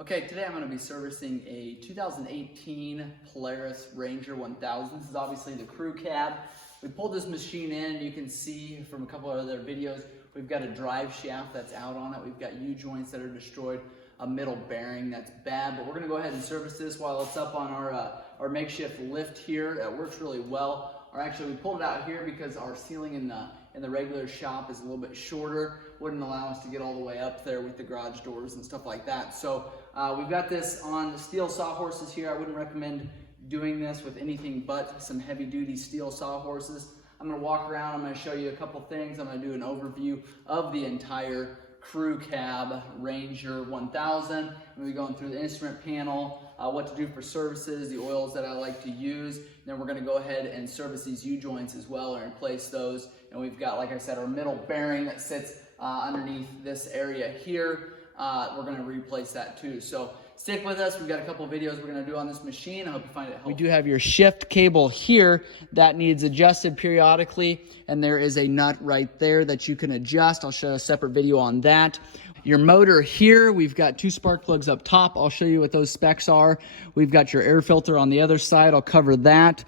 Okay, today I'm going to be servicing a 2018 Polaris Ranger 1000. This is obviously the crew cab. We pulled this machine in. You can see from a couple of other videos, we've got a drive shaft that's out on it. We've got U-joints that are destroyed, a middle bearing that's bad, but we're going to go ahead and service this while it's up on our makeshift lift here. It works really well. Or actually, we pulled it out here because our ceiling in the regular shop is a little bit shorter. Wouldn't allow us to get all the way up there with the garage doors and stuff like that. So we've got this on steel sawhorses here. I wouldn't recommend doing this with anything but some heavy duty steel sawhorses. I'm gonna walk around, I'm gonna show you a couple things. I'm gonna do an overview of the entire crew cab Ranger 1000. I'm gonna be going through the instrument panel, what to do for services, the oils that I like to use. And then we're gonna go ahead and service these U-joints as well or replace those. And we've got, like I said, our middle bearing that sits underneath this area here. We're gonna replace that too. So stick with us. We've got a couple of videos we're gonna do on this machine. I hope you find it helpful. We do have your shift cable here that needs adjusted periodically, and there is a nut right there that you can adjust. I'll show a separate video on that. Your motor here, we've got 2 spark plugs up top. I'll show you what those specs are. We've got your air filter on the other side. I'll cover that.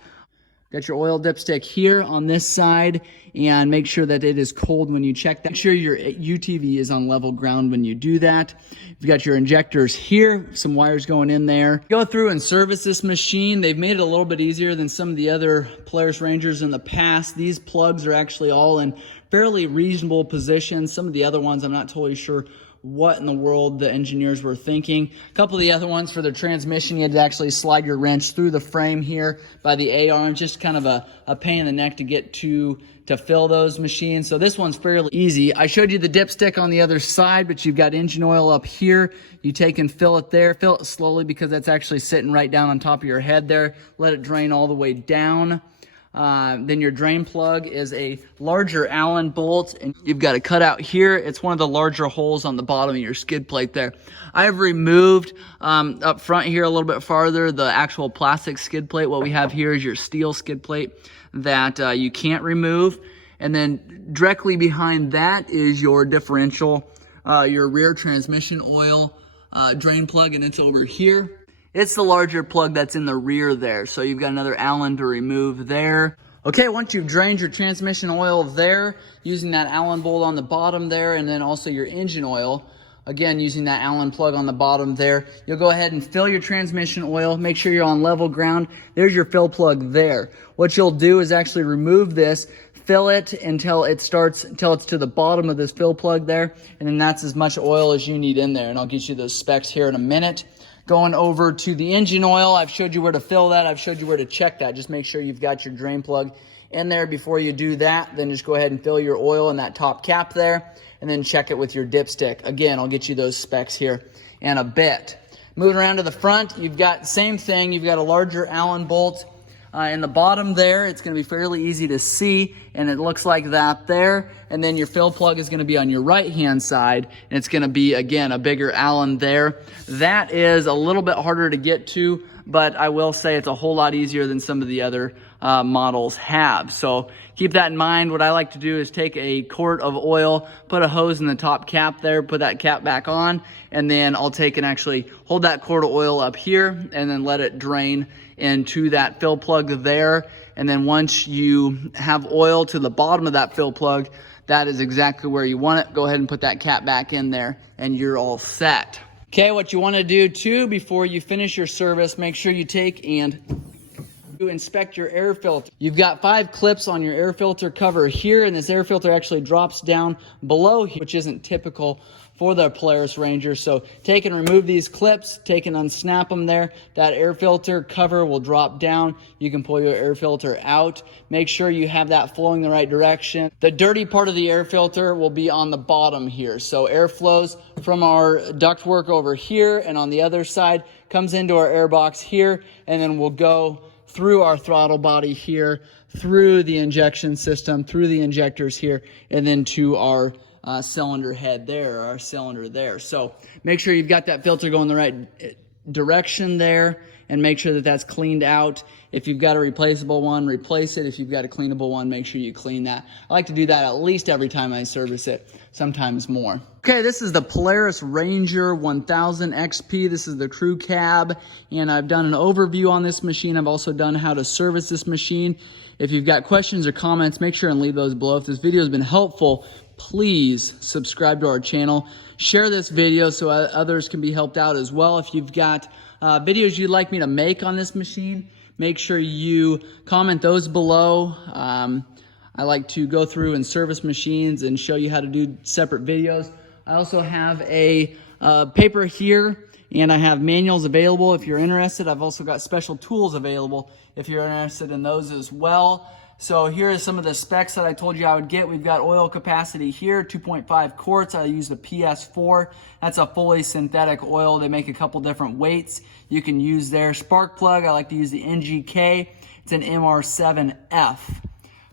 Got your oil dipstick here on this side, and make sure that it is cold when you check that. Make sure your UTV is on level ground when you do that. You've got your injectors here, some wires going in there. Go through and service this machine. They've made it a little bit easier than some of the other Polaris Rangers in the past. These plugs are actually all in fairly reasonable positions. Some of the other ones, I'm not totally sure what in the world the engineers were thinking. A couple of the other ones for the transmission, you had to actually slide your wrench through the frame here by the A-arm. Just kind of a pain in the neck to get to fill those machines. So this one's fairly easy. I showed you the dipstick on the other side, but you've got engine oil up here. You take and fill it there. Fill it slowly because that's actually sitting right down on top of your head there. Let it drain all the way down. Then your drain plug is a larger Allen bolt, and you've got a cutout here. It's one of the larger holes on the bottom of your skid plate there. I've removed up front here a little bit farther the actual plastic skid plate. What we have here is your steel skid plate that you can't remove. And then directly behind that is your differential, your rear transmission oil drain plug, and it's over here. It's the larger plug that's in the rear there. So you've got another Allen to remove there. Okay, once you've drained your transmission oil there, using that Allen bolt on the bottom there, and then also your engine oil, again, using that Allen plug on the bottom there, you'll go ahead and fill your transmission oil. Make sure you're on level ground. There's your fill plug there. What you'll do is actually remove this, fill it until it's to the bottom of this fill plug there, and then that's as much oil as you need in there. And I'll get you those specs here in a minute. Going over to the engine oil, I've showed you where to fill that. I've showed you where to check that. Just make sure you've got your drain plug in there before you do that. Then just go ahead and fill your oil in that top cap there, and then check it with your dipstick. Again, I'll get you those specs here in a bit. Moving around to the front, you've got same thing. You've got a larger Allen bolt in the bottom there. It's going to be fairly easy to see, and it looks like that there. And then your fill plug is going to be on your right hand side, and it's going to be, again, a bigger Allen there. That is a little bit harder to get to, but I will say it's a whole lot easier than some of the other models have. So keep that in mind. What I like to do is take a quart of oil, put a hose in the top cap there, put that cap back on, and then I'll take and actually hold that quart of oil up here and then let it drain into that fill plug there. And then once you have oil to the bottom of that fill plug, that is exactly where you want it. Go ahead and put that cap back in there and you're all set. Okay, what you want to do too before you finish your service, make sure you take and inspect your air filter. You've got 5 clips on your air filter cover here, and this air filter actually drops down below here, which isn't typical for the Polaris Ranger. So take and remove these clips, take and unsnap them there. That air filter cover will drop down. You can pull your air filter out. Make sure you have that flowing the right direction. The dirty part of the air filter will be on the bottom here. So air flows from our ductwork over here, and on the other side comes into our air box here, and then we'll go through our throttle body here, through the injection system, through the injectors here, and then to our cylinder head there, our cylinder there. So make sure you've got that filter going the right direction there and make sure that that's cleaned out. If you've got a replaceable one, replace it. If you've got a cleanable one, make sure you clean that. I like to do that at least every time I service it, sometimes more. Okay, this is the Polaris Ranger 1000 XP. This is the crew cab, and I've done an overview on this machine. I've also done how to service this machine. If you've got questions or comments, make sure and leave those below. If this video has been helpful, please subscribe to our channel. Share this video so others can be helped out as well. If you've got videos you'd like me to make on this machine, make sure you comment those below. I like to go through and service machines and show you how to do separate videos. I also have a paper here, and I have manuals available if you're interested. I've also got special tools available if you're interested in those as well. So here are some of the specs that I told you I would get. We've got oil capacity here, 2.5 quarts. I use the PS4. That's a fully synthetic oil. They make a couple different weights you can use there. Spark plug, I like to use the NGK. It's an MR7F.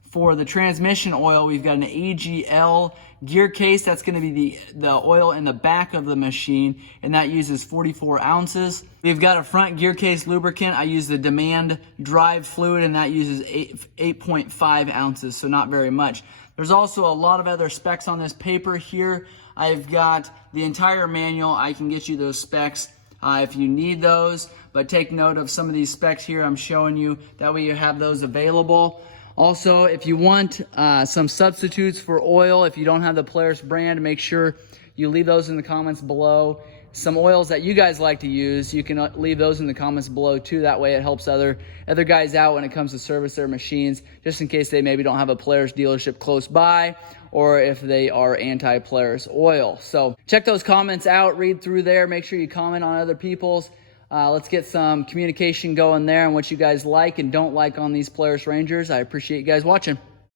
For the transmission oil, we've got an AGL gear case. That's going to be the oil in the back of the machine, and that uses 44 ounces. We've got a front gear case lubricant. I use the Demand Drive fluid, and that uses 8.5 ounces, so not very much. There's also a lot of other specs on this paper here. I've got the entire manual. I can get you those specs if you need those, but take note of some of these specs here I'm showing you. That way you have those available. Also, if you want some substitutes for oil, if you don't have the Polaris brand, make sure you leave those in the comments below. Some oils that you guys like to use, you can leave those in the comments below too. That way it helps other guys out when it comes to service their machines, just in case they maybe don't have a Polaris dealership close by, or if they are anti-Polaris oil. So check those comments out, read through there, make sure you comment on other people's. Let's get some communication going there on what you guys like and don't like on these Polaris Rangers. I appreciate you guys watching.